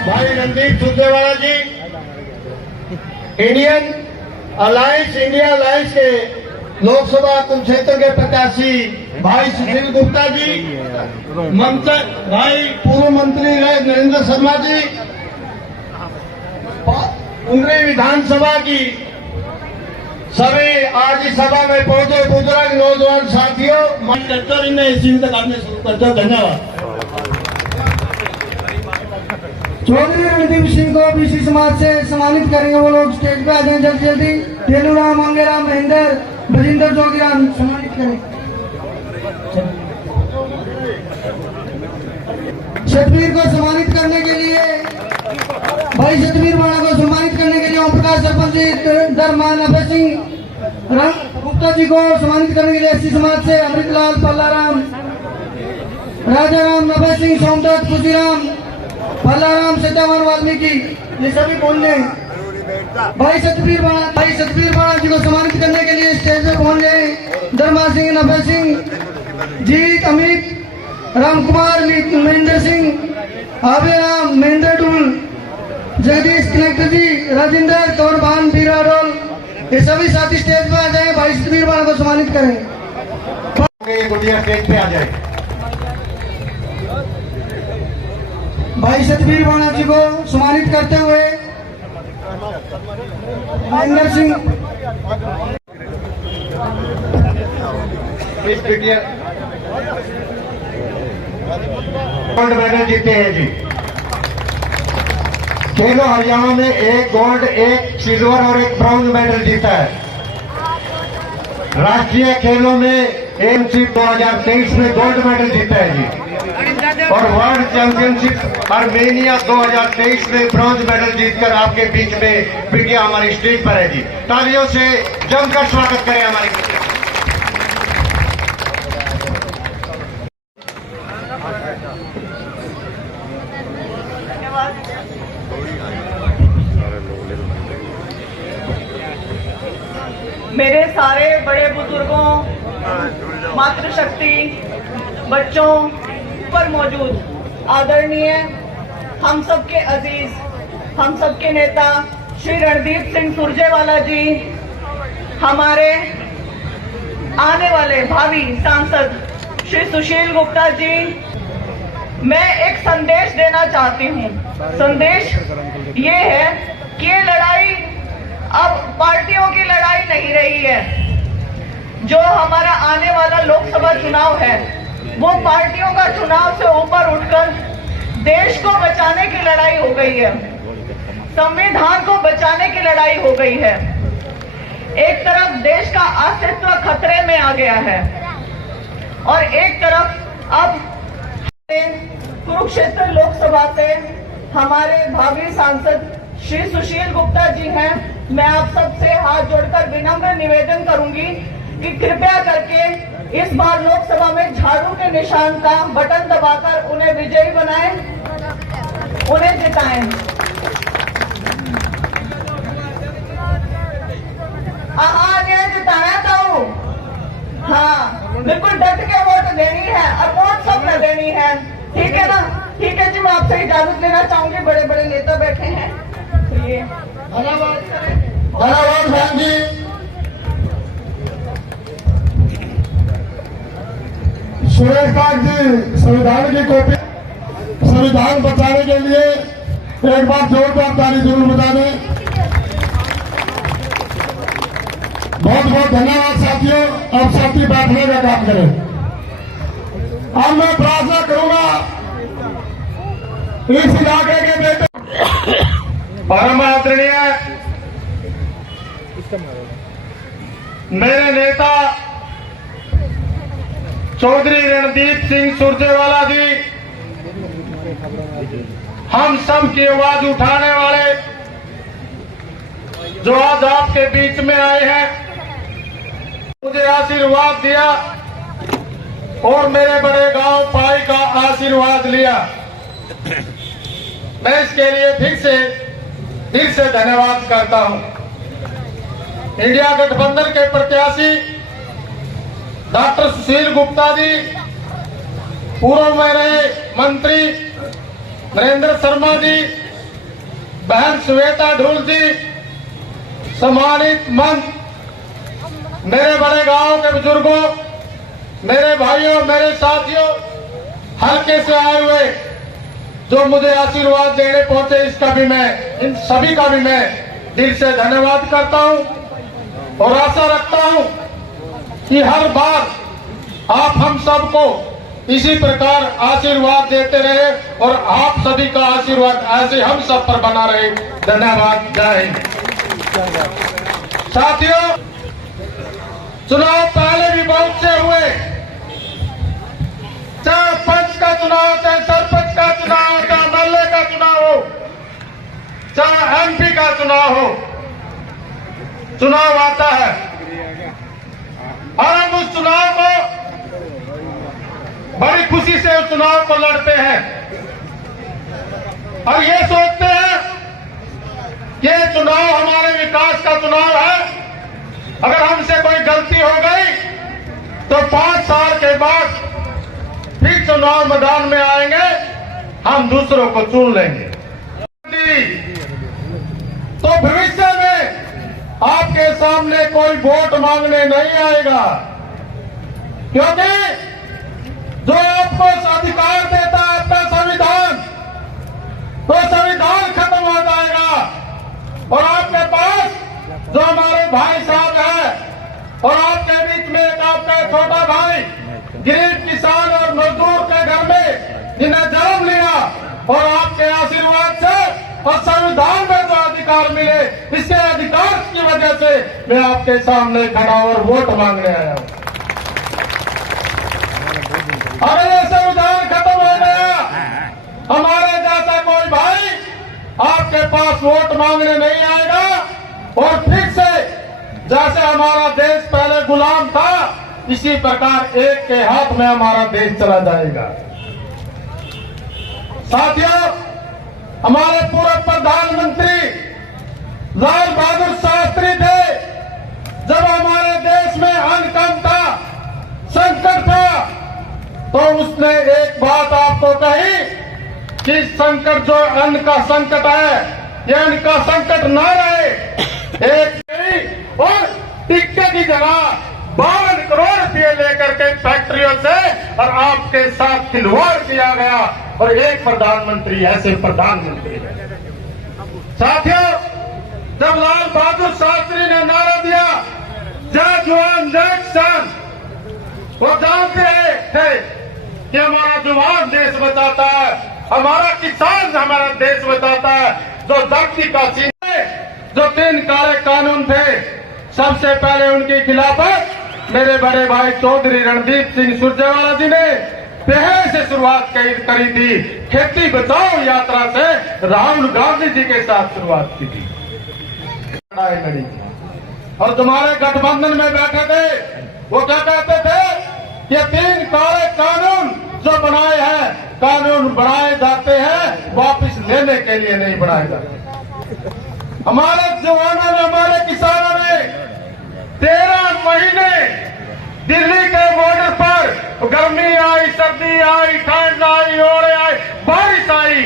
भाई रणदीप सुरजेवाला जी, Indian alliance India alliance के लोकसभा कुरुक्षेत्र के प्रत्याशी भाई सुशील गुप्ता जी, भाई पूर्व मंत्री रहे नरेंद्र शर्मा जी, उमरी विधानसभा की सभी आज इस सभा में पहुंचे बुजुर्ग नौजवान साथियों, मैं करता रही इसी तक आपने शुरू करता हूं। धन्यवाद। चौधरी रणदीप सिंह को बीसी समाज से सम्मानित करेंगे, वो लोग स्टेज पे आ जाए जल्दी जल्दी। तेलूराम, मंगेराम, महेंद्र, बजिंदर जोगीराम सम्मानित करें। सतवीर को सम्मानित करने के लिए, भाई सतवीर बाणा को सम्मानित करने के लिए ओम प्रकाश सरपंच जी, धर्मान अभय सिंह गुप्ता जी को सम्मानित करने के लिए एससी समाज से अमृतलाल, पल्लाराम, राजाराम, अभय सिंह, सोमदत्त, खुशीराम, पल्लाराम, सत्यावान, वाल्मीकि, ये सभी बोलने। भाई सतवीर बाणा जी को सम्मानित करने के लिए स्टेज पे पहुंच गए धर्मा सिंह, अभय सिंह, जीत, अमित, राम कुमार, महेंद्र सिंह, आबे राम, महेंद्र डुल, जगदीश कलेक्टर जी, राजेंद्र कौरबान, बीराडोल, ये सभी साथी स्टेज पे आ जाए। भाई सतवीर बाणा को सम्मानित करें। गुड़िया स्टेज पे आ जाए। भाई सतवीर बाणा जी को सम्मानित करते हुए महेंद्र सिंह, गोल्ड मेडल जीते हैं जी। खेलो हरियाणा में एक गोल्ड, एक सिल्वर और एक ब्रॉन्ज मेडल जीता है। राष्ट्रीय खेलों में एमशिप 2023 में गोल्ड मेडल जीता है जी, और वर्ल्ड चैंपियनशिप आर्मेनिया 2023 में ब्रॉन्ज मेडल जीतकर आपके बीच में बिटिया हमारी स्टेज पर है जी। तालियों से जमकर स्वागत करें हमारी बिटिया। मेरे सारे बड़े बुजुर्गों, मातृशक्ति, बच्चों पर मौजूद आदरणीय हम सबके अजीज, हम सबके नेता श्री रणदीप सिंह सुरजेवाला जी, हमारे आने वाले भावी सांसद श्री सुशील गुप्ता जी, मैं एक संदेश देना चाहती हूँ। संदेश ये है कि ये लड़ाई अब पार्टियों की लड़ाई नहीं रही है। जो हमारा आने वाला लोकसभा चुनाव है वो पार्टियों का चुनाव से ऊपर उठकर देश को बचाने की लड़ाई हो गई है, संविधान को बचाने की लड़ाई हो गई है। एक तरफ देश का अस्तित्व खतरे में आ गया है और एक तरफ अब कुरुक्षेत्र लोकसभा से हमारे भावी सांसद श्री सुशील गुप्ता जी हैं। मैं आप सबसे हाथ जोड़कर विनम्र निवेदन करूंगी कि कृपया करके इस बार लोकसभा में झाड़ू के निशान का बटन दबाकर उन्हें विजयी बनाएं, उन्हें जिताएं। जिताना तो हाँ, बिल्कुल डट के वोट देनी है और वोट सबने देनी है, ठीक है ना? ठीक है जी, मैं आपसे इजाजत लेना चाहूंगी। बड़े बड़े नेता बैठे हैं, धन्यवाद बहन जी। सुरेश कांत जी, संविधान की कॉपी, संविधान बचाने के लिए एक बार जोरदार ताली जरूर बजा दें। बहुत बहुत धन्यवाद साथियों। अब साथी बैठने का काम करें। अब मैं प्रार्थना करूंगा इस इलाके के बेटे परम आदरणीय मेरे नेता चौधरी रणदीप सिंह सुरजेवाला जी, हम सब की आवाज उठाने वाले, जो आज आपके बीच में आए हैं, मुझे आशीर्वाद दिया और मेरे बड़े गांव पाई का आशीर्वाद लिया। मैं इसके लिए फिर से धन्यवाद करता हूं। इंडिया गठबंधन के प्रत्याशी डॉक्टर सुशील गुप्ता जी, पूर्व में रहे मंत्री नरेंद्र शर्मा जी, बहन श्वेता ढूल जी, सम्मानित मंच, मेरे बड़े गांव के बुजुर्गों, मेरे भाइयों, मेरे साथियों, हल्के से आए हुए जो मुझे आशीर्वाद देने पहुंचे, इसका भी मैं, इन सभी का भी मैं दिल से धन्यवाद करता हूं और आशा रखता हूं कि हर बार आप हम सबको इसी प्रकार आशीर्वाद देते रहे और आप सभी का आशीर्वाद ऐसे हम सब पर बना रहे। धन्यवाद। जय हिंद। साथियों, चुनाव पहले भी बहुत से हुए, चाहे पंच का चुनाव, चाहे सरपंच का चुनाव, चाहे एमएलए का चुनाव हो, चाहे एमपी का चुनाव हो, चुनाव आता है और हम उस चुनाव को बड़ी खुशी से उस चुनाव को लड़ते हैं और ये सोचते हैं कि ये चुनाव हमारे विकास का चुनाव है। अगर हमसे कोई गलती हो गई तो 5 साल के बाद फिर चुनाव मैदान में आएंगे, हम दूसरों को चुन लेंगे। तो भविष्य में आपके सामने कोई वोट मांगने नहीं आएगा, क्योंकि जो आपको अधिकार देता है आपका संविधान, तो संविधान खत्म हो जाएगा और आपके पास जो हमारे भाई साहब हैं और आपके बीच में एक आपका छोटा भाई गरीब किसान और मजदूर के घर में जिन्हें जन्म लिया और आपके आशीर्वाद से और संविधान में जो अधिकार मिले, इसके अधिकार की वजह से मैं आपके सामने खड़ा और वोट मांगने आया हूं। अरे ये संविधान खत्म हो गया, हमारे जैसा कोई भाई आपके पास वोट मांगने नहीं आएगा और फिर से जैसे हमारा देश पहले गुलाम था, इसी प्रकार एक के हाथ में हमारा देश चला जाएगा। साथियों, हमारे पूर्व प्रधानमंत्री लाल बहादुर शास्त्री थे, जब हमारे देश में अन्न कम था, संकट था, तो उसने एक बात आपको कही कि संकट जो अन्न का संकट है, ये अन्न का संकट न रहे। एक और टिक्के की जगह 52 करोड़ रुपये लेकर के फैक्ट्रियों से और आपके साथ खिलवाड़ किया गया और एक प्रधानमंत्री, ऐसे प्रधानमंत्री। साथियों, जब लाल बहादुर शास्त्री ने नारा दिया जय जवान जय किसान, वो जानते थे कि हमारा जवान देश बचाता है, हमारा किसान हमारा देश बचाता है। जो धरती का सीने, जो 3 काले कानून थे, सबसे पहले उनकी खिलाफत मेरे बड़े भाई चौधरी रणदीप सिंह सुरजेवाला जी ने पहले से शुरुआत करी थी। खेती बचाओ यात्रा से राहुल गांधी जी के साथ शुरुआत की थी। और तुम्हारे गठबंधन में बैठे थे, वो क्या कहते थे, ये 3 काले कानून जो बनाए हैं, कानून बनाए जाते हैं वापस लेने के लिए नहीं बनाए जाते। हमारे जवानों ने, हमारे किसानों ने 13 महीने दिल्ली के बॉर्डर पर गर्मी आई, सर्दी आई, ठंड आई, ओले आई, बारिश आई,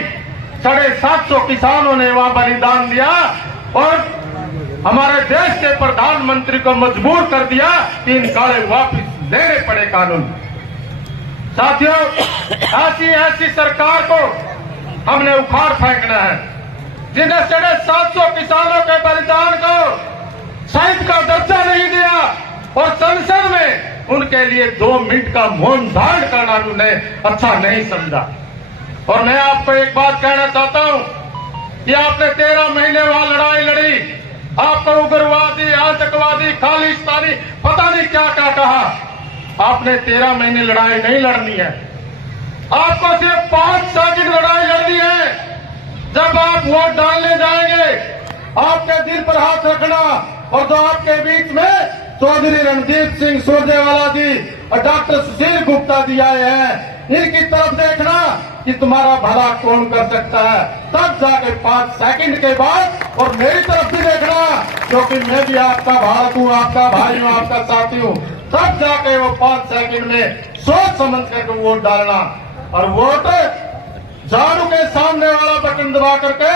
750 किसानों ने वहां बलिदान दिया और हमारे देश के प्रधानमंत्री को मजबूर कर दिया कि इन काले वापस लेने पड़े कानून। साथियों, ऐसी सरकार को हमने उखाड़ फेंकना है, जिन्हें 750 किसानों के बलिदान को शहीद का दर्जा नहीं दिया और संसद में उनके लिए 2 मिनट का मौन धारण करना उन्हें अच्छा नहीं समझा। और मैं आपको एक बात कहना चाहता हूं कि आपने 13 महीने वहां लड़ाई लड़ी, आपको उग्रवादी, आतंकवादी, खालिस्तानी, पता नहीं क्या क्या कहा। आपने 13 महीने लड़ाई नहीं लड़नी है, आपको सिर्फ 5 सेकंड लड़ाई लड़नी है। जब आप वोट डालने जाएंगे, आपके दिल पर हाथ रखना और जो आपके बीच में चौधरी रणदीप सिंह सुरजेवाला जी और डॉक्टर सुशील गुप्ता जी आए हैं, इनकी तरफ देखना कि तुम्हारा भला कौन कर सकता है। तब जाके 5 सेकंड के बाद और मेरी तरफ भी देखना, क्योंकि मैं भी आपका भारत हूँ, आपका भाई हूँ, आपका साथी हूँ। तब जाके वो 5 सेकंड में सोच समझ करके वोट डालना और वोट झाड़ू के सामने वाला बटन दबा करके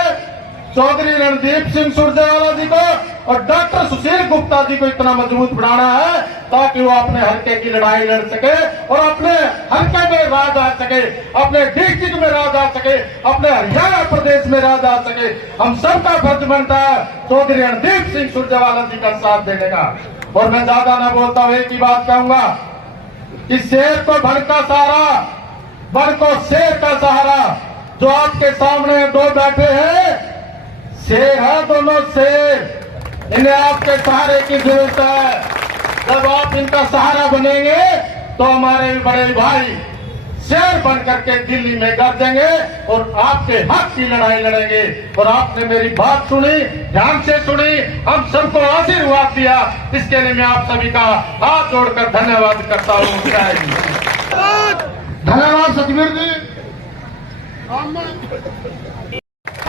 चौधरी रणदीप सिंह सुरजेवाला जी को और डॉक्टर सुशील गुप्ता जी को इतना मजबूत बनाना है ताकि वो अपने हल्के की लड़ाई लड़ सके और अपने हल्के में राज आ सके, अपने डिस्ट्रिक्ट में राज आ सके, अपने हरियाणा प्रदेश में राज आ सके। हम सबका फर्ज बनता है चौधरी रणदीप सिंह सुरजेवाला जी का साथ देने का। और मैं ज्यादा न बोलता हूं, एक ही बात कहूंगा कि शेर को बड़ का सहारा, बड़ को शेर का सहारा। जो आपके सामने दो बैठे हैं शेर है, दोनों शेर, इन्हें आपके सहारे की जरूरत है। जब आप इनका सहारा बनेंगे तो हमारे बड़े भाई शेर बन करके दिल्ली में गरजेंगे और आपके हक की लड़ाई लड़ेंगे। और आपने मेरी बात सुनी, ध्यान से सुनी, हम सबको आशीर्वाद दिया, इसके लिए मैं आप सभी का हाथ जोड़कर धन्यवाद करता हूँ। धन्यवाद सतवीर जी।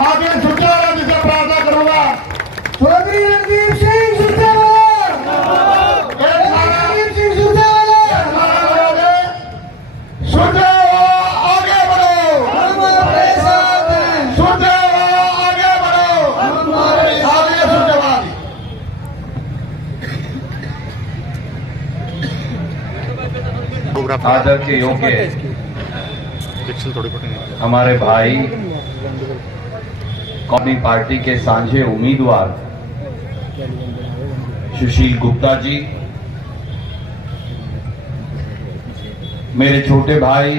आगे सुरजेवाला जी से प्रार्थना करूंगा। चौधरी रणदीप सिंह सुरजेवाला, रणदीप सिंह सुरजेवाला, सुरजेवाला आगे बढ़ो, हम आपके साथ हैं, सुरजेवाला आगे बढ़ो, हम आपके आगे सुरजेवाला। आदर के योग्य हमारे भाई कौमी पार्टी के सांझे उम्मीदवार सुशील गुप्ता जी, मेरे छोटे भाई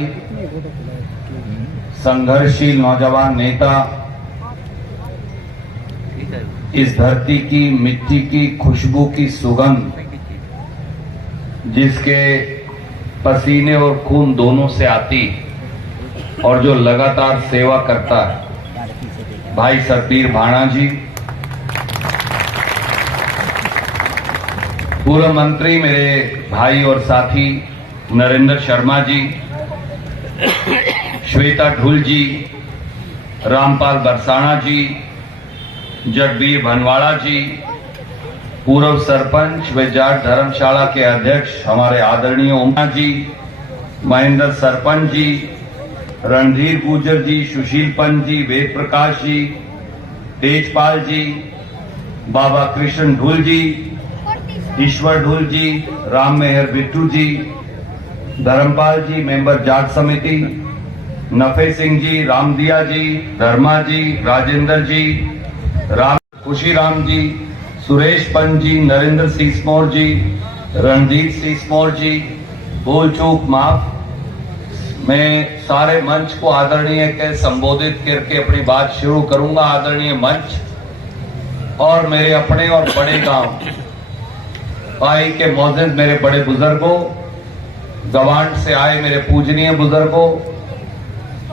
संघर्षशील नौजवान नेता, इस धरती की मिट्टी की खुशबू की सुगंध जिसके पसीने और खून दोनों से आती और जो लगातार सेवा करता है, भाई सतबीर भाणा जी, पूर्व मंत्री मेरे भाई और साथी नरेंद्र शर्मा जी, श्वेता ढुल जी, रामपाल बरसाना जी, जगबीर भनवाड़ा जी, पूर्व सरपंच व जाट धर्मशाला के अध्यक्ष हमारे आदरणीय उमा जी, महेंद्र सरपंच जी, रणधीर गुर्जर जी, सुशील पंत जी, वेद प्रकाश जी, तेजपाल जी, बाबा कृष्ण ढुल जी, ईश्वर ढुल जी, राम मेहर बिट्टू जी, धर्मपाल जी मेंबर जाट समिति, नफे सिंह जी, रामदिया जी, धर्मा जी, राजेंद्र जी, राम खुशीराम जी, सुरेश पंत जी, नरेंद्र सीसमोर जी, रणदीप सीसमोर जी, भूल चूक माफ। मैं सारे मंच को आदरणीय के संबोधित करके अपनी बात शुरू करूंगा। आदरणीय मंच और मेरे अपने और बड़े गांव भाई के मौजूद मेरे बड़े बुजुर्गों, गवांड से आए मेरे पूजनीय बुजुर्गों,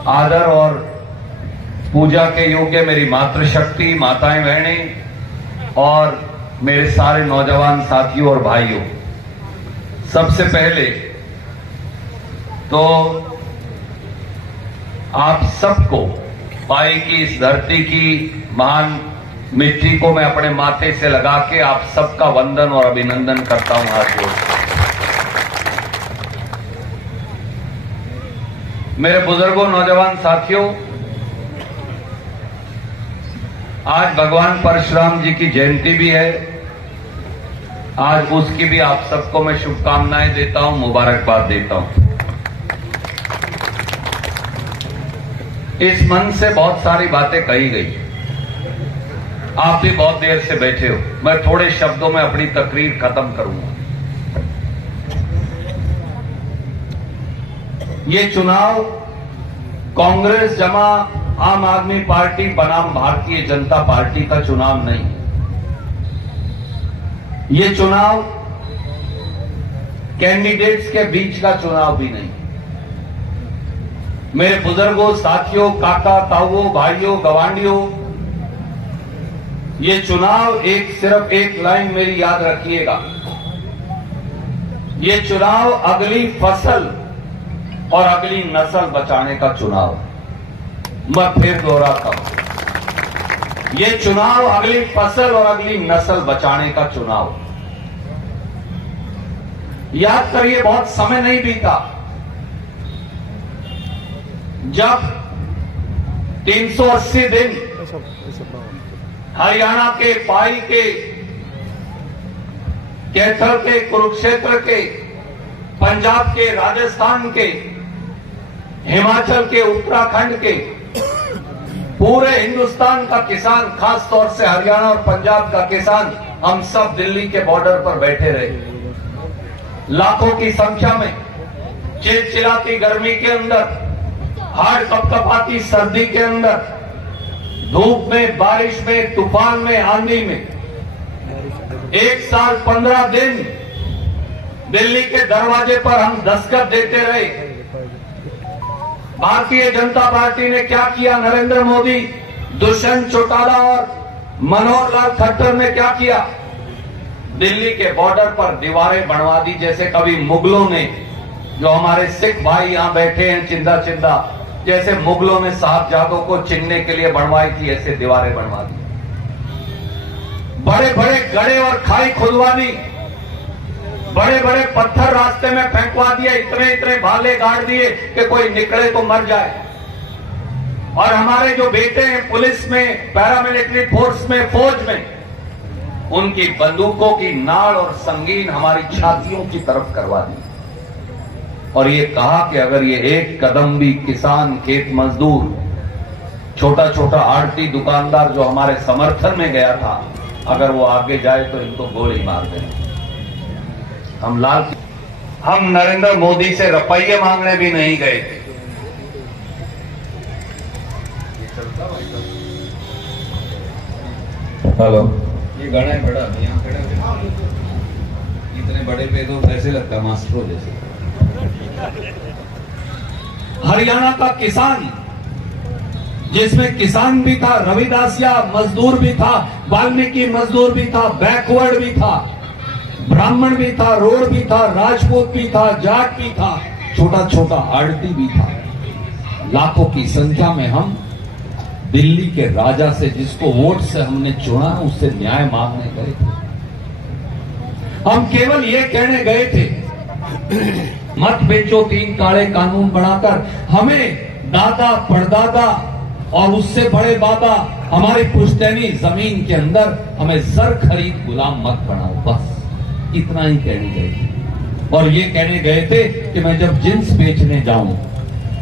आदर और पूजा के योग्य मेरी मातृशक्ति माताएं बहनें और मेरे सारे नौजवान साथियों और भाइयों, सबसे पहले तो आप सबको पाई की इस धरती की महान मिट्टी को मैं अपने माथे से लगा के आप सबका वंदन और अभिनंदन करता हूं हाथ जोड़। मेरे बुजुर्गों, नौजवान साथियों, आज भगवान परशुराम जी की जयंती भी है। आज उसकी भी आप सबको मैं शुभकामनाएं देता हूं, मुबारकबाद देता हूं। इस मन से बहुत सारी बातें कही गई, आप भी बहुत देर से बैठे हो। मैं थोड़े शब्दों में अपनी तकरीर खत्म करूंगा। ये चुनाव कांग्रेस जमा आम आदमी पार्टी बनाम भारतीय जनता पार्टी का चुनाव नहीं, ये चुनाव कैंडिडेट्स के बीच का चुनाव भी नहीं। मेरे बुजुर्गों, साथियों, काका ताऊओं, भाइयों, गवांडियों, ये चुनाव सिर्फ एक लाइन मेरी याद रखिएगा, ये चुनाव अगली फसल और अगली नस्ल बचाने का चुनाव। मैं फिर दोहराता हूं, ये चुनाव अगली फसल और अगली नस्ल बचाने का चुनाव। याद करिए, बहुत समय नहीं बीता जब 380 दिन हरियाणा के पाई के, कैथल के, कुरुक्षेत्र के, पंजाब के, राजस्थान के, हिमाचल के, उत्तराखंड के, पूरे हिंदुस्तान का किसान, खास तौर से हरियाणा और पंजाब का किसान, हम सब दिल्ली के बॉर्डर पर बैठे रहे। लाखों की संख्या में चिलचिलाती गर्मी के अंदर, हाड़ कपकपाती सर्दी के अंदर, धूप में, बारिश में, तूफान में, आंधी में 1 साल 15 दिन दिल्ली के दरवाजे पर हम दस्तखत देते रहे। भारतीय जनता पार्टी ने क्या किया? नरेंद्र मोदी, दुष्यंत चौटाला और मनोहर लाल खट्टर ने क्या किया? दिल्ली के बॉर्डर पर दीवारें बनवा दी, जैसे कभी मुगलों ने, जो हमारे सिख भाई यहां बैठे हैं चिंदा चिंदा, जैसे मुगलों ने साहबजादों को चिनने के लिए बनवाई थी, ऐसे दीवारें बनवा दी। बड़े बड़े गड्ढे और खाई खुदवा दी, बड़े बड़े पत्थर रास्ते में फेंकवा दिए, इतने इतने भाले गाड़ दिए कि कोई निकले तो मर जाए। और हमारे जो बेटे हैं पुलिस में, पैरामिलिट्री फोर्स में, फौज में, उनकी बंदूकों की नाड़ और संगीन हमारी छातियों की तरफ करवा दी। और ये कहा कि अगर ये एक कदम भी किसान, खेत मजदूर, छोटा छोटा आड़ती दुकानदार जो हमारे समर्थन में गया था, अगर वो आगे जाए तो इनको गोली मार देना। हम नरेंद्र मोदी से रुपये मांगने भी नहीं गए थे। हेलो, ये गाना है बड़ा, यहाँ खड़े हो, इतने बड़े पे तो कैसे लगता है मास्टरों जैसे। हरियाणा का किसान, जिसमें किसान भी था, रविदासिया मजदूर भी था, वाल्मीकि मजदूर भी था, बैकवर्ड भी था, ब्राह्मण भी था, रोड भी था, राजपूत भी था, जाट भी था, छोटा छोटा आड़ती भी था। लाखों की संख्या में हम दिल्ली के राजा से, जिसको वोट से हमने चुना, उससे न्याय मांगने गए थे। हम केवल ये कहने गए थे, मत बेचो 3 काले कानून बनाकर हमें दादा परदादा और उससे बड़े बाबा हमारी पुश्तैनी जमीन के अंदर हमें जर खरीद गुलाम मत बनाओ, बस इतना ही कहने गए थे। और ये कहने गए थे कि मैं जब जिन्स बेचने जाऊं,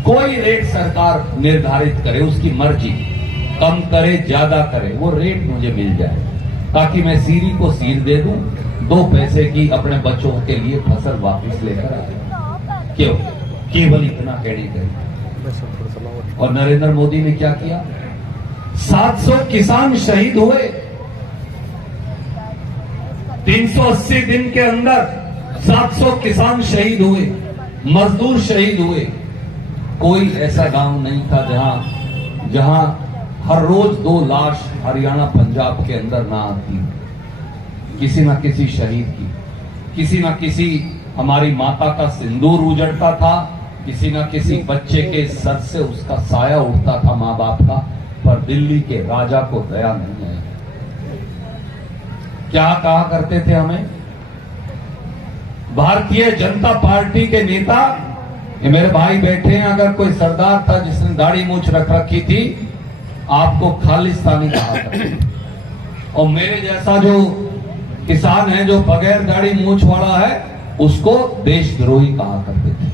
कोई रेट सरकार निर्धारित करे, उसकी मर्जी, कम करे ज्यादा करे, वो रेट मुझे मिल जाए, ताकि मैं सीरी को सीर दे दूं, 2 पैसे की अपने बच्चों के लिए फसल वापस लेकर आ जाऊं। क्यों? केवल इतना कहने गए। और नरेंद्र मोदी ने क्या किया? 700 किसान शहीद हुए 380 दिन के अंदर। 700 किसान शहीद हुए, मजदूर शहीद हुए। कोई ऐसा गांव नहीं था जहां हर रोज 2 लाश हरियाणा पंजाब के अंदर ना आती। किसी ना किसी शहीद की, किसी ना किसी हमारी माता का सिंदूर उजड़ता था, किसी ना किसी बच्चे के सर से उसका साया उठता था मां बाप का। पर दिल्ली के राजा को दया नहीं आई। क्या कहा करते थे हमें भारतीय जनता पार्टी के नेता? ये मेरे भाई बैठे हैं, अगर कोई सरदार था जिसने दाढ़ी मूछ रख रखी थी, आपको खालिस्तानी कहा करते थे। और मेरे जैसा जो किसान है, जो बगैर दाढ़ी मूछ वाला है, उसको देशद्रोही कहा करते थे।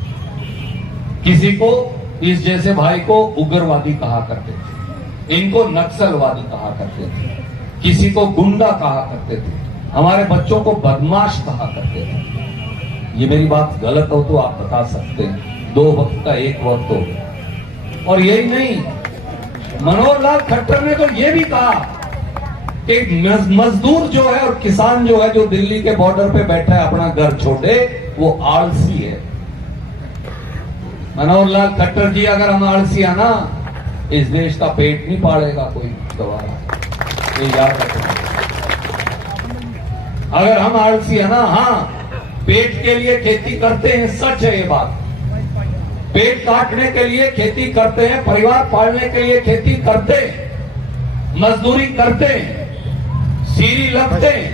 किसी को, इस जैसे भाई को उग्रवादी कहा करते थे, इनको नक्सलवादी कहा करते थे, किसी को गुंडा कहा करते थे, हमारे बच्चों को बदमाश कहा करते थे। ये मेरी बात गलत हो तो आप बता सकते हैं, 2 वक्त का 1 वक्त हो। और यही नहीं, मनोहर लाल खट्टर ने तो ये भी कहा कि मजदूर जो है और किसान जो है, जो दिल्ली के बॉर्डर पे बैठा है अपना घर छोड़े, वो आलसी है। मनोहर लाल खट्टर जी, अगर हम आलसी है ना, इस देश का पेट नहीं पालेगा कोई दोबारा, ये याद रखना। अगर हम आलसी है ना, हाँ, पेट के लिए खेती करते हैं, सच है ये बात। पेट काटने के लिए खेती करते हैं, परिवार पालने के लिए खेती करते हैं, मजदूरी करते हैं, सीरी लगते हैं,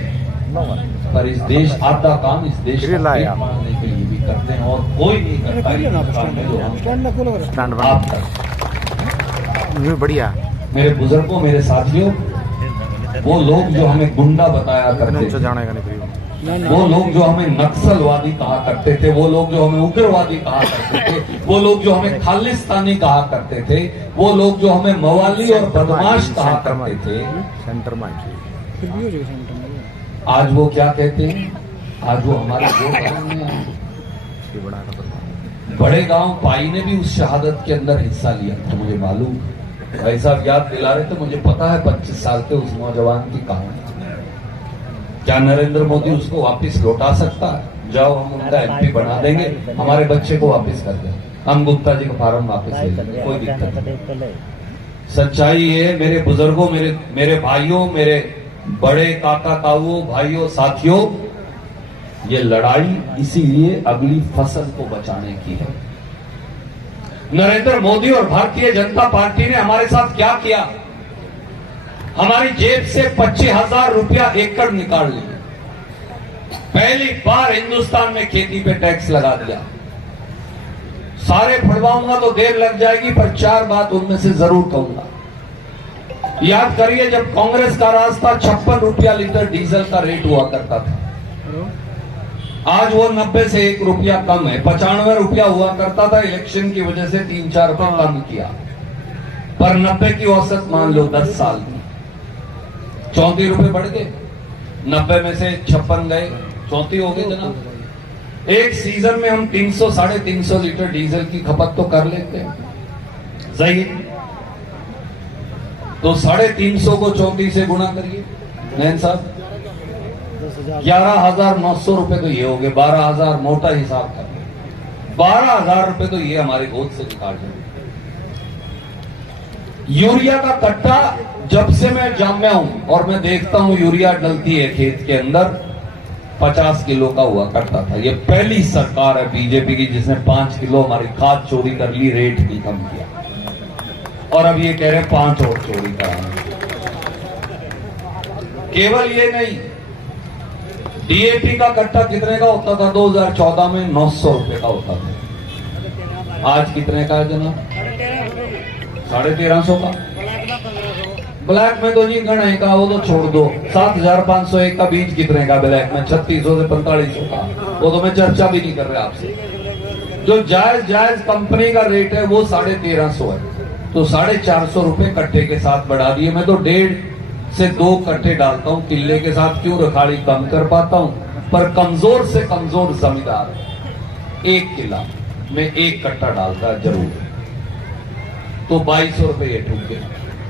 पर इस देश आधा काम इस देश को पेट पालने के लिए भी करते हैं, और कोई नहीं करता। बढ़िया मेरे बुजुर्गों, मेरे साथियों, वो लोग जो हमें गुंडा बताया करते थे, वो लोग जो हमें नक्सलवादी कहा करते थे, वो लोग जो हमें उग्रवादी कहा करते थे, वो लोग जो हमें खालिस्तानी कहा करते थे, वो लोग जो हमें मवाली और बदमाश कहा करते थे, आज वो क्या कहते हैं? आज वो हमारे वोट मांगने आए। बड़े गांव पाई ने भी उस शहादत के अंदर हिस्सा लिया था, मुझे मालूम। भाई साहब याद दिला रहे थे, मुझे पता है 25 साल के उस नौजवान की कहानी। क्या नरेंद्र मोदी उसको वापस लौटा सकता है? जाओ हम उनका एमपी बना देंगे, हमारे बच्चे को वापस कर देंगे, हम गुप्ता जी का फार्म वापस ले लेंगे, कोई दिक्कत नहीं। सच्चाई है मेरे बुजुर्गों, मेरे भाइयों, मेरे बड़े काका ताऊओं, भाइयों, साथियों, ये लड़ाई इसीलिए अगली फसल को बचाने की है। नरेंद्र मोदी और भारतीय जनता पार्टी ने हमारे साथ क्या किया? हमारी जेब से 25,000 रुपया एकड़ निकाल लिए। पहली बार हिंदुस्तान में खेती पे टैक्स लगा दिया। सारे फड़वाऊंगा तो देर लग जाएगी, पर 4 बात उनमें से जरूर कहूंगा। याद करिए, जब कांग्रेस का राज था 56 रुपया लीटर डीजल का रेट हुआ करता था। आज वो 90 से 1 रुपया कम है। 95 रुपया हुआ करता था, इलेक्शन की वजह से 3-4 रुपया कम किया, पर 90 की औसत मान लो 10 साल की 34 रुपए बढ़ गए। 90 में से 56 गए, 34 हो गए जनाब। एक सीजन में हम 300-350 लीटर डीजल की खपत तो कर लेते हैं, सही। तो 350 को 34 से गुणा करिए नैन साहब, 11,900 रुपए तो ये हो गए। 12,000 मोटा हिसाब कर, 12,000 रुपए तो ये हमारे गोद से निकाल देंगे। यूरिया का कट्टा जब से मैं जामिया हूं और मैं देखता हूं यूरिया डलती है खेत के अंदर, 50 किलो का हुआ करता था। ये पहली सरकार है बीजेपी की जिसने 5 किलो हमारी खाद चोरी कर ली, रेट भी कम किया, और अब ये कह रहे हैं 5 और चोरी कराएंगे। केवल ये नहीं, डीएपी का कट्टा कितने का होता था 2014 में? 900 रुपए का होता था। आज कितने का है जनाब? 1350 का। ब्लैक में तो नहीं गणे का, वो तो छोड़ दो। 7,501 का बीज कितने का ब्लैक में? 3600 से 4500 का। वो तो मैं चर्चा भी नहीं कर रहा आपसे। जो जायज कंपनी का रेट है वो 1350 है, तो 450 रुपए कट्टे के साथ बढ़ा दिए। मैं तो 1.5 से 2 कट्टे डालता हूं किले के साथ, क्यों? रखाड़ी कम कर पाता हूं। पर कमजोर से कमजोर जमींदार 1 किला में 1 कट्टा डालता है जरूर, तो 2200 रुपए ये ठूक गए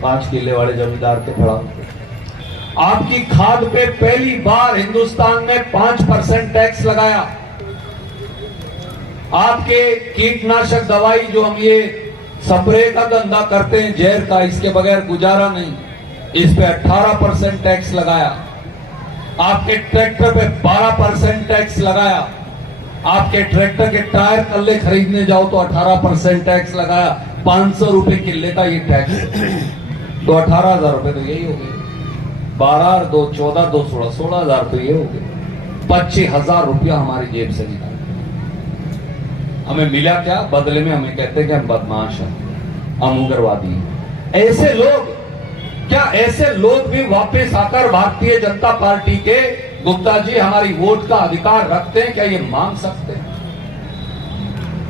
5 किले वाले जमींदार के पड़ाव। आपकी खाद पे पहली बार हिंदुस्तान में 5% टैक्स लगाया। आपके कीटनाशक दवाई जो हम ये स्प्रे का धंधा करते हैं जहर का, इसके बगैर गुजारा नहीं, इस पे 18% टैक्स लगाया। आपके ट्रैक्टर पे 12% टैक्स लगाया। आपके ट्रैक्टर के टायर कल्ले खरीदने जाओ तो 18% टैक्स लगाया। 500 रुपए किले का ये टैक्स, तो 18,000 रुपए तो यही हो गए। 12 और 2 14, 2 16, 16,000 तो ये हो गए। 25,000 रुपया हमारी जेब से निकाल। हमें मिला क्या बदले में? हमें कहते हैं कि हम बदमाश हैं, हम उग्रवादी हैं। ऐसे लोग, क्या ऐसे लोग भी वापस आकर भारतीय जनता पार्टी के गुप्ता जी हमारी वोट का अधिकार रखते हैं? क्या ये मांग सकते हैं?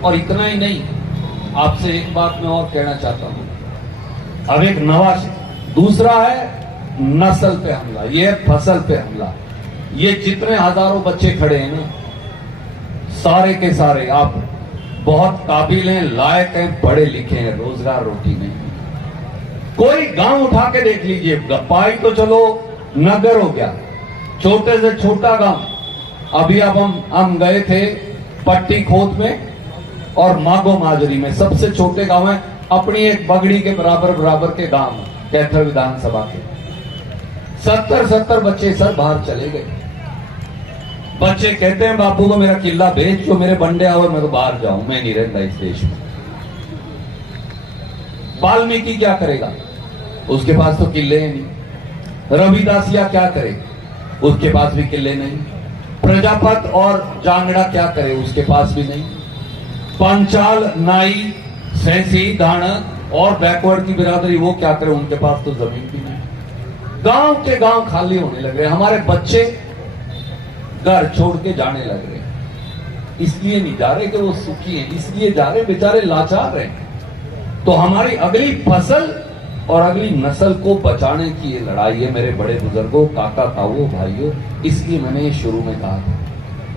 और इतना ही नहीं, आपसे एक बात मैं और कहना चाहता हूं। अब एक नवा, दूसरा है नस्ल पे हमला, ये है फसल पे हमला। ये जितने हजारों बच्चे खड़े हैं ना, सारे के सारे आप बहुत काबिल हैं, लायक हैं, पढ़े लिखे हैं, रोजगार रोटी नहीं। कोई गांव उठा के देख लीजिए, पाई तो चलो नगर हो गया, छोटे से छोटा गांव। अभी अब हम गए थे पट्टी खोद में और मागो माजरी में, सबसे छोटे गांव है, अपनी एक बगड़ी के बराबर के गांव, कैथल विधानसभा के। 70 बच्चे सर बाहर चले गए। बच्चे कहते हैं बापू को मेरा किला भेज, जो मेरे बंडे आओ मैं तो बाहर जाऊं, मैं नहीं रहता इस देश में। वाल्मीकि क्या करेगा? उसके पास तो किले नहीं। रविदासिया क्या करे? उसके पास भी किले नहीं। प्रजापत और जांगड़ा क्या करे? उसके पास भी नहीं। पांचाल, नाई, सैंसी, धाणक, और बैकवर्ड की बिरादरी वो क्या करे, उनके पास तो जमीन भी नहीं। गांव के गांव खाली होने लग रहे, हमारे बच्चे घर छोड़ के जाने लग रहे। इसलिए नहीं जा रहे कि वो सुखी हैं, इसलिए जा रहे बेचारे लाचार हैं। तो हमारी अगली फसल और अगली नस्ल को बचाने की ये लड़ाई है मेरे बड़े बुजुर्गों, काका ताऊ भाइयों। इसलिए मैंने ये शुरू में कहा था।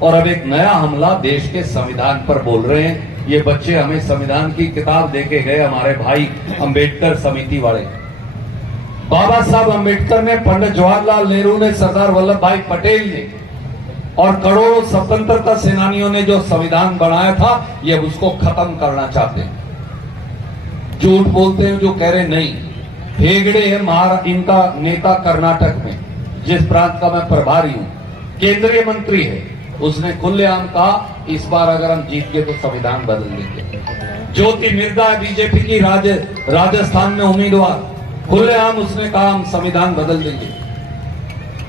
और अब एक नया हमला देश के संविधान पर बोल रहे हैं। ये बच्चे हमें संविधान की किताब देके गए, हमारे भाई अंबेडकर समिति वाले। बाबा साहब अंबेडकर ने, पंडित जवाहरलाल नेहरू ने, सरदार वल्लभ भाई पटेल ने और करोड़ों स्वतंत्रता सेनानियों ने जो संविधान बनाया था, ये उसको खत्म करना चाहते हैं। झूठ बोलते हैं जो कह रहे नहीं। हेगड़े है इनका नेता कर्नाटक में, जिस प्रांत का मैं प्रभारी हूं, केंद्रीय मंत्री है। उसने खुलेआम कहा इस बार अगर हम जीत गए तो संविधान बदल देंगे। ज्योति मिर्धा है बीजेपी की राजस्थान में उम्मीदवार, खुलेआम उसने कहा हम संविधान बदल देंगे।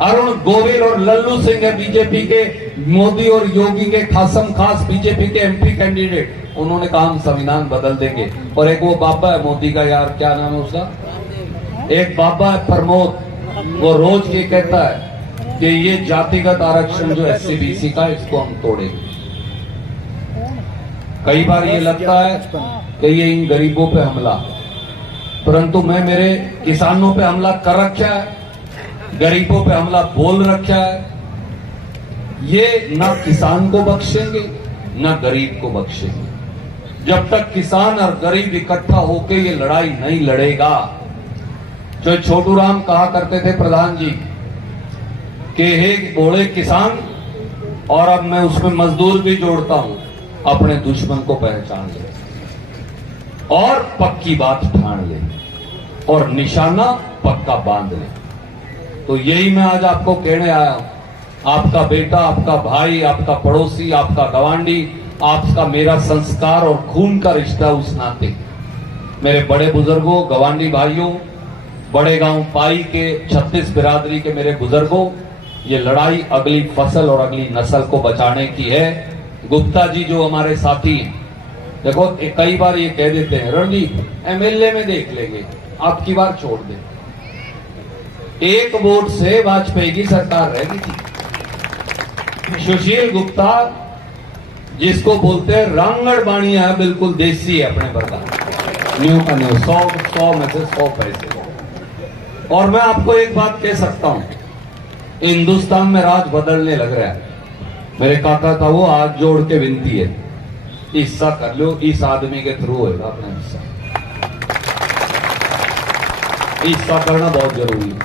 अरुण गोविल और लल्लू सिंह है बीजेपी के, मोदी और योगी के खास बीजेपी के एमपी कैंडिडेट, उन्होंने कहा हम संविधान बदल देंगे। और एक वो बाबा है मोदी का, यार क्या नाम है उसका, एक बाबा है प्रमोद, वो रोज ये कहता है कि ये जातिगत आरक्षण जो एससी बीसी का, इसको हम तोड़ेंगे। कई बार ये लगता है कि ये इन गरीबों पे हमला, परंतु मैं मेरे किसानों पे हमला कर रखा है, गरीबों पे हमला बोल रखा है। ये ना किसान को बख्शेंगे ना गरीब को बख्शेंगे। जब तक किसान और गरीब इकट्ठा होके ये लड़ाई नहीं लड़ेगा। जो छोटू राम कहा करते थे प्रधान जी कि हे बोले किसान, और अब मैं उसमें मजदूर भी जोड़ता हूं, अपने दुश्मन को पहचान ले और पक्की बात ठान ले और निशाना पक्का बांध ले। तो यही मैं आज आपको कहने आया हूं। आपका बेटा, आपका भाई, आपका पड़ोसी, आपका गवांडी, आपका मेरा संस्कार और खून का रिश्ता उस नाते। मेरे बड़े बुजुर्गों, गवांडी भाइयों, बड़े गांव पाई के 36 बिरादरी के मेरे बुजुर्गों, ये लड़ाई अगली फसल और अगली नस्ल को बचाने की है। गुप्ता जी जो हमारे साथी हैं, देखो कई बार ये कह देते हैं रणदीप एमएलए में देख लेंगे, आपकी बार छोड़ दे। एक वोट से वाजपेयी की सरकार रहेगी थी। सुशील गुप्ता जिसको बोलते हैं रांगड़ बाणिया है, बिल्कुल देसी है अपने प्रकार, न्यू का न्यू, 100 में से 100 पैसे। और मैं आपको एक बात कह सकता हूं, हिंदुस्तान में राज बदलने लग रहा है। मेरे काका का वो हाथ जोड़ के विनती है, हिस्सा कर लो, इस आदमी के थ्रू होगा अपना हिस्सा करना बहुत जरूरी है।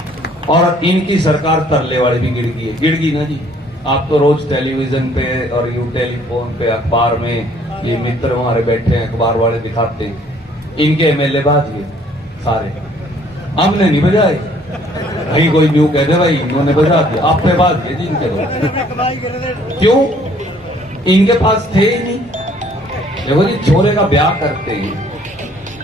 और इनकी सरकार तरले वाली भी गिर गई है, गिर गई ना जी। आप तो रोज टेलीविजन पे और यू टेलीफोन पे, अखबार में, ये मित्र हमारे बैठे हैं अखबार वाले दिखाते हैं, इनके एमएलए बाज गए सारे, हमने नहीं बजाए। भाई कोई न्यू कह दे भाई इन्होंने बजा दिया, आप पे बात गए जी इनके लोग। क्यों? इनके पास थे ही नहीं। देखो जी, छोरे का ब्याह करते हैं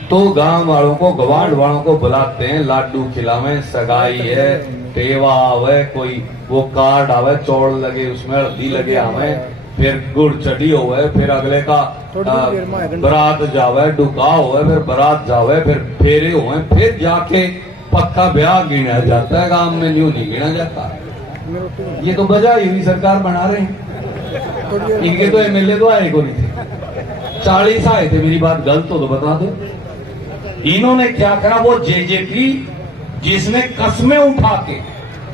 तो गांव वालों को, गवांड वालों को बुलाते हैं, लाडू खिलावे, सगाई है, टेवा आवे, कोई वो कार्ड आवे, चौड़ लगे उसमें, हल्दी लगे आवे, फिर गुड़ चढ़ी होवे, फिर अगले का बरात जावे, डुका होवे, फिर बरात जावे, फिर फेरे हुए, फिर जाके पक्का ब्याह गिना जाता है। गांव में न्यू नहीं गिना जाता। ये तो बजाई हुई सरकार बना रहे हैं। इनके तो एमएलए तो आए को नहीं थे, 40 आए थे। मेरी बात गलत हो तो बता दो। इन्होंने क्या करा, वो जेजेपी जिसने कस्में उठा के,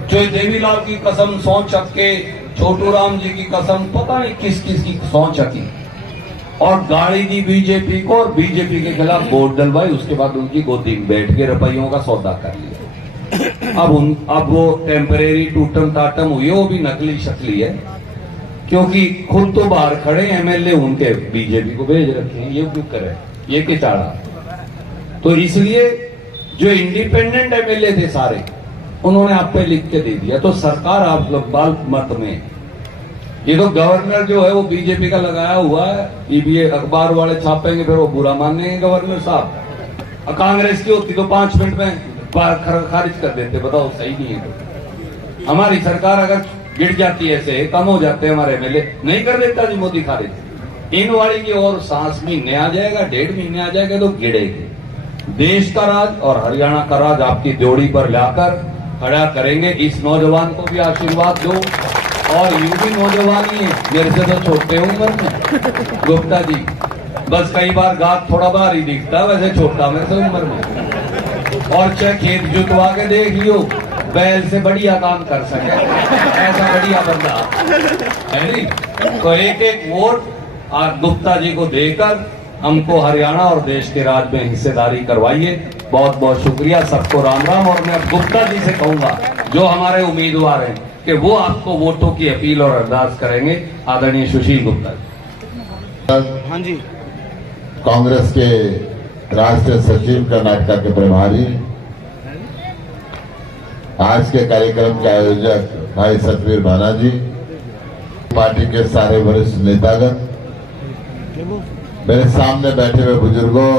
जो देवीलाल की कसम सौ चक्के, छोटू राम जी की कसम, पता नहीं किस किस की सौ चकी, और गाड़ी दी बीजेपी को और बीजेपी के खिलाफ वोट डलवाई। उसके बाद उनकी गोदी में बैठ के रुपयों का सौदा कर लिया। अब वो टेम्परेरी टूटम टाटम हुई है, वो भी नकली शक्ली है, क्योंकि खुद तो बाहर खड़े एमएलए उनके बीजेपी को भेज रखे हैं। ये क्यों करे, ये के चाड़ा। तो इसलिए जो इंडिपेंडेंट एमएलए थे सारे, उन्होंने आप पे लिख के दे दिया। तो सरकार आप लोग बाल मत में, ये तो गवर्नर जो है वो बीजेपी का लगाया हुआ है। ये अखबार वाले छापेंगे, फिर वो बुरा मानेंगे गवर्नर साहब। कांग्रेस की होती तो 5 मिनट में खारिज कर देते। बताओ सही नहीं है तो। हमारी सरकार अगर गिर जाती है, ऐसे कम हो जाते हैं हमारे एमएलए, नहीं कर देता जी मोदी खारिज। इन वाली की और सांस महीने आ जाएगा, 1.5 महीने आ जाएगा तो गिरेगी। देश का राज और हरियाणा का राज आपकी जोड़ी पर लाकर खड़ा करेंगे। इस नौजवान को भी आशीर्वाद दो। और यूं भी नौजवान ही है, मेरे से तो छोटे उम्र में गुप्ता जी, बस कई बार गात थोड़ा भारी दिखता, वैसे छोटा मेरे से उम्र में। और चाहे खेत जुतवा के देख लियो, बैल से बढ़िया काम कर सके, ऐसा बढ़िया बंदा है नहीं। तो एक एक वोट आज गुप्ता जी को देकर हमको हरियाणा और देश के राज में हिस्सेदारी करवाइए। बहुत बहुत शुक्रिया, सबको राम राम। और मैं गुप्ता जी से कहूंगा, जो हमारे उम्मीदवार हैं, कि वो आपको वोटों की अपील और अरदास करेंगे। आदरणीय सुशील गुप्ता जी। हाँ जी। कांग्रेस के राष्ट्रीय सचिव कर्नाटक के प्रभारी, आज के कार्यक्रम के आयोजक भाई सतवीर भाना जी, पार्टी के सारे वरिष्ठ नेतागण, मेरे सामने बैठे हुए बुजुर्गों,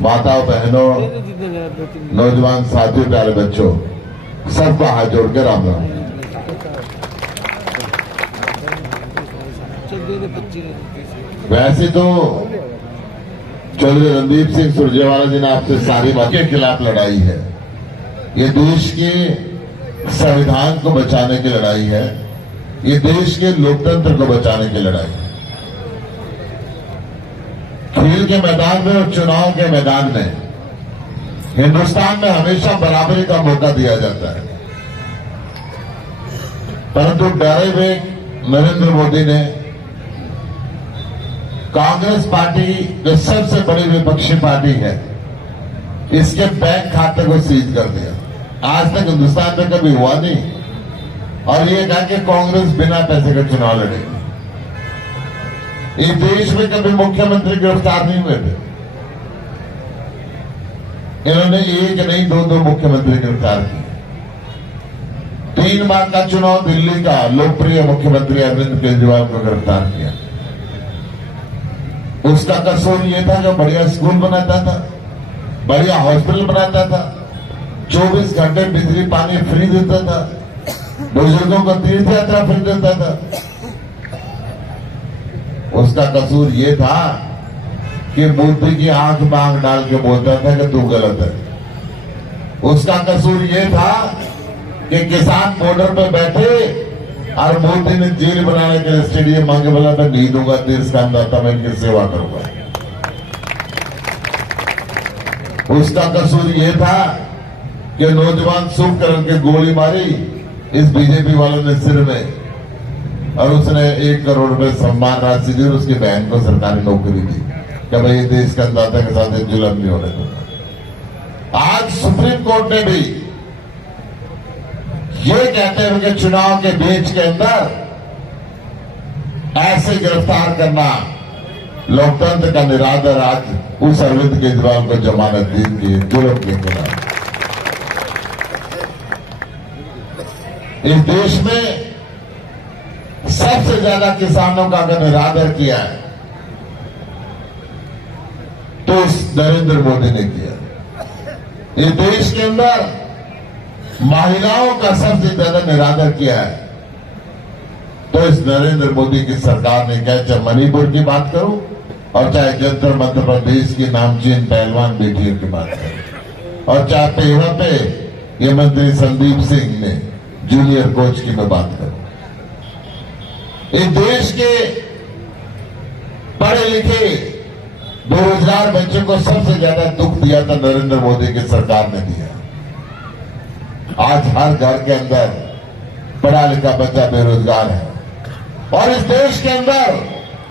माताओं बहनों, नौजवान साथियों, प्यारे बच्चों, सबको हाथ जोड़ के राम राम। वैसे तो चौधरी रणदीप सिंह सुरजेवाला जी ने आपसे सारी बात के खिलाफ लड़ाई है। ये देश के संविधान को बचाने की लड़ाई है, ये देश के लोकतंत्र को बचाने की लड़ाई है। खेल के मैदान में और चुनाव के मैदान में हिंदुस्तान में हमेशा बराबरी का मौका दिया जाता है, परंतु डरे हुए नरेंद्र मोदी ने कांग्रेस पार्टी जो सबसे बड़ी विपक्षी पार्टी है, इसके बैंक खाते को सीज कर दिया। आज तक हिंदुस्तान में कभी हुआ नहीं। और ये कहा कि कांग्रेस बिना पैसे के चुनाव लड़ेगी। इस देश में कभी मुख्यमंत्री गिरफ्तार नहीं हुए थे। इन्होंने एक नहीं दो मुख्यमंत्री गिरफ्तार किए। 3 बार का चुनाव दिल्ली का लोकप्रिय मुख्यमंत्री अरविंद केजरीवाल को गिरफ्तार किया। उसका कसूर यह था कि बढ़िया स्कूल बनाता था, बढ़िया हॉस्पिटल बनाता था, 24 घंटे बिजली पानी फ्री देता था, बुजुर्गों को तीर्थ यात्रा फ्री देता था। उसका कसूर यह था कि मोदी की आंख में आंख डाल के बोलता था कि तू गलत है। उसका कसूर यह था कि किसान बॉर्डर पर बैठे और मोदी ने जेल बनाने के लिए स्टेडियम मांगे, बोला मैं नहीं दूंगा, देश का अन्नदाता, मैं इनकी सेवा करूंगा। उसका कसूर यह था कि नौजवान शुभ करण की गोली मारी इस बीजेपी वालों ने सिर में, और उसने 1 करोड़ रुपए सम्मान राशि दी और उसकी बहन को सरकारी नौकरी दी कि भाई देश के अन्नदाता के साथ जुल्म नहीं होने दूंगा। आज सुप्रीम कोर्ट ने भी ये कहते हुए कि चुनाव के बीच के अंदर ऐसे गिरफ्तार करना लोकतंत्र का निरादर, आज उस अरविंद केजरीवाल को जमानत दी गई जुल्म के खिलाफ। इस देश में सबसे ज्यादा किसानों का अगर निरादर किया है तो इस नरेंद्र मोदी ने किया। इस देश के अंदर महिलाओं का सबसे ज्यादा निरादर किया है तो इस नरेंद्र मोदी की सरकार ने किया। चाहे मणिपुर की बात करूं और चाहे जंतर मंतर प्रदेश की नामचीन पहलवान बेटियों की बात करूं, और चाहे पेवा पे ये मंत्री संदीप सिंह ने जूनियर कोच की मैं बात करूं। इस देश के पढ़े लिखे बेरोजगार बच्चों को सबसे ज्यादा दुख दिया था नरेंद्र मोदी की सरकार ने दिया। आज हर घर के अंदर पढ़ा लिखा बच्चा बेरोजगार है, और इस देश के अंदर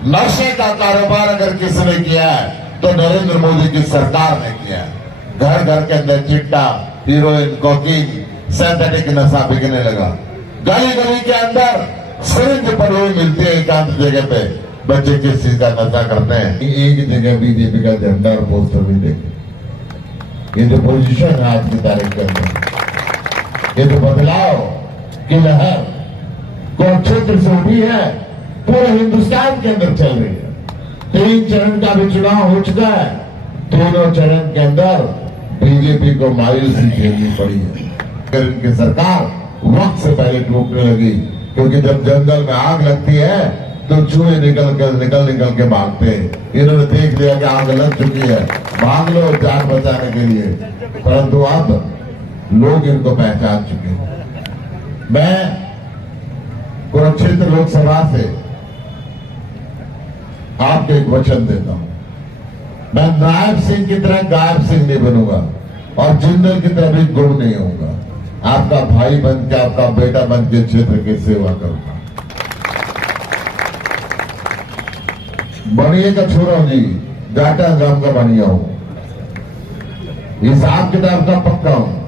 नशे का कारोबार अगर किसी ने किया है तो नरेंद्र मोदी की सरकार ने किया है। घर घर के अंदर चिट्टा, हीरोइन, कोकीन, सिंथेटिक नशा बिकने लगा। गली गली के अंदर सिरिंज पड़ी हुई मिलती है, एकांत जगह पे बच्चे किस चीज का नशा करते हैं। एक जगह बीजेपी का झंडा और पोस्टर भी देखे। ये जो पोजीशन है आज की तारीख के अंदर, ये जो बदलाव की लहर को क्षेत्र से उठी है, पूरे हिंदुस्तान के अंदर चल रही है। 3 चरण का भी चुनाव हो चुका है। दोनों चरण के अंदर बीजेपी को मायूसी झेलनी पड़ी है। अगर इनकी सरकार वक्त से पहले टूटने लगी, क्योंकि जब जंगल में आग लगती है तो चूहे निकल के भागते हैं। इन्होंने देख लिया कि आग लग चुकी है, भाग लो जान बचाने के लिए, परंतु अब लोग इनको पहचान चुके हैं। मैं कुरुक्षेत्र लोकसभा से आपको एक वचन देता हूं, मैं नायब सिंह की तरह गायब सिंह नहीं बनूंगा और जिंदल की तरह भी गुम नहीं होऊंगा। आपका भाई बन के, आपका बेटा बन के क्षेत्र की सेवा करूंगा। बनिए का छोरा हूं जी, डाटा निजाम का बनिया हूं, हिसाब किताब का पक्का हूं।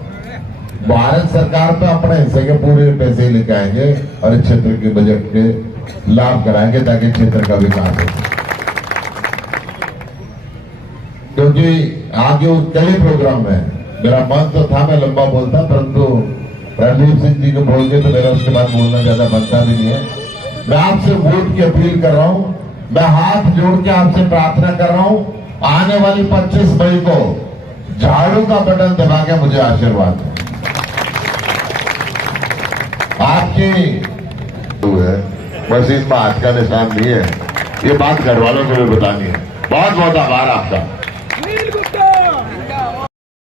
भारत सरकार पे अपने हिस्से के पूरे पैसे लेके आएंगे और इस क्षेत्र के बजट के लाभ कराएंगे ताकि क्षेत्र का विकास हो। क्योंकि आगे कई प्रोग्राम है, मेरा मन तो था मैं लंबा बोलता, परंतु रणदीप सिंह जी को बोल के तो मेरा उसके बाद बोलना ज्यादा बनता भी नहीं है। मैं आपसे वोट की अपील कर रहा हूं, मैं हाथ जोड़ के आपसे प्रार्थना कर रहा हूं, आने वाली 25 मई को झाड़ू का बटन दबा के मुझे आशीर्वाद दें। आपकी है बस इसमें हाथ का निशान नहीं है, ये बात घर वालों को भी बतानी है। बहुत बहुत आभार आपका।